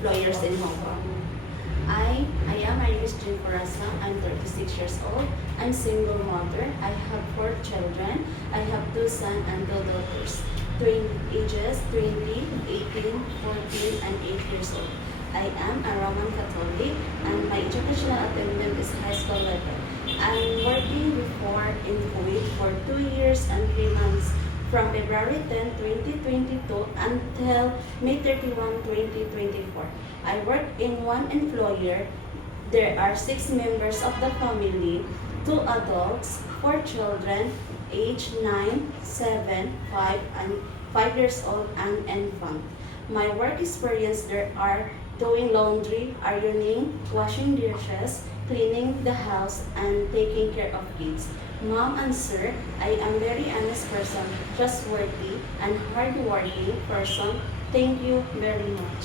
employers in Hong Kong. I am Iris Jean Forasa. I'm 36 years old. I'm single mother. I have 4 children. I have 2 sons and 2 daughters. Ages 20, 18, 14, and 8 years old. I am a Roman Catholic and my educational attainment is high school level. I'm working before in Kuwait for 2 years and 3 months from February 10, 2022 until May 31, 2024. I work in one employer. There are 6 members of the family, 2 adults, 4 children, age 9, 7, 5, and 5 years old, and infant. My work experience there are doing laundry, ironing, washing dishes, cleaning the house, and taking care of kids. Mom and sir, I am very honest person, trustworthy, and hardworking person. Thank you very much.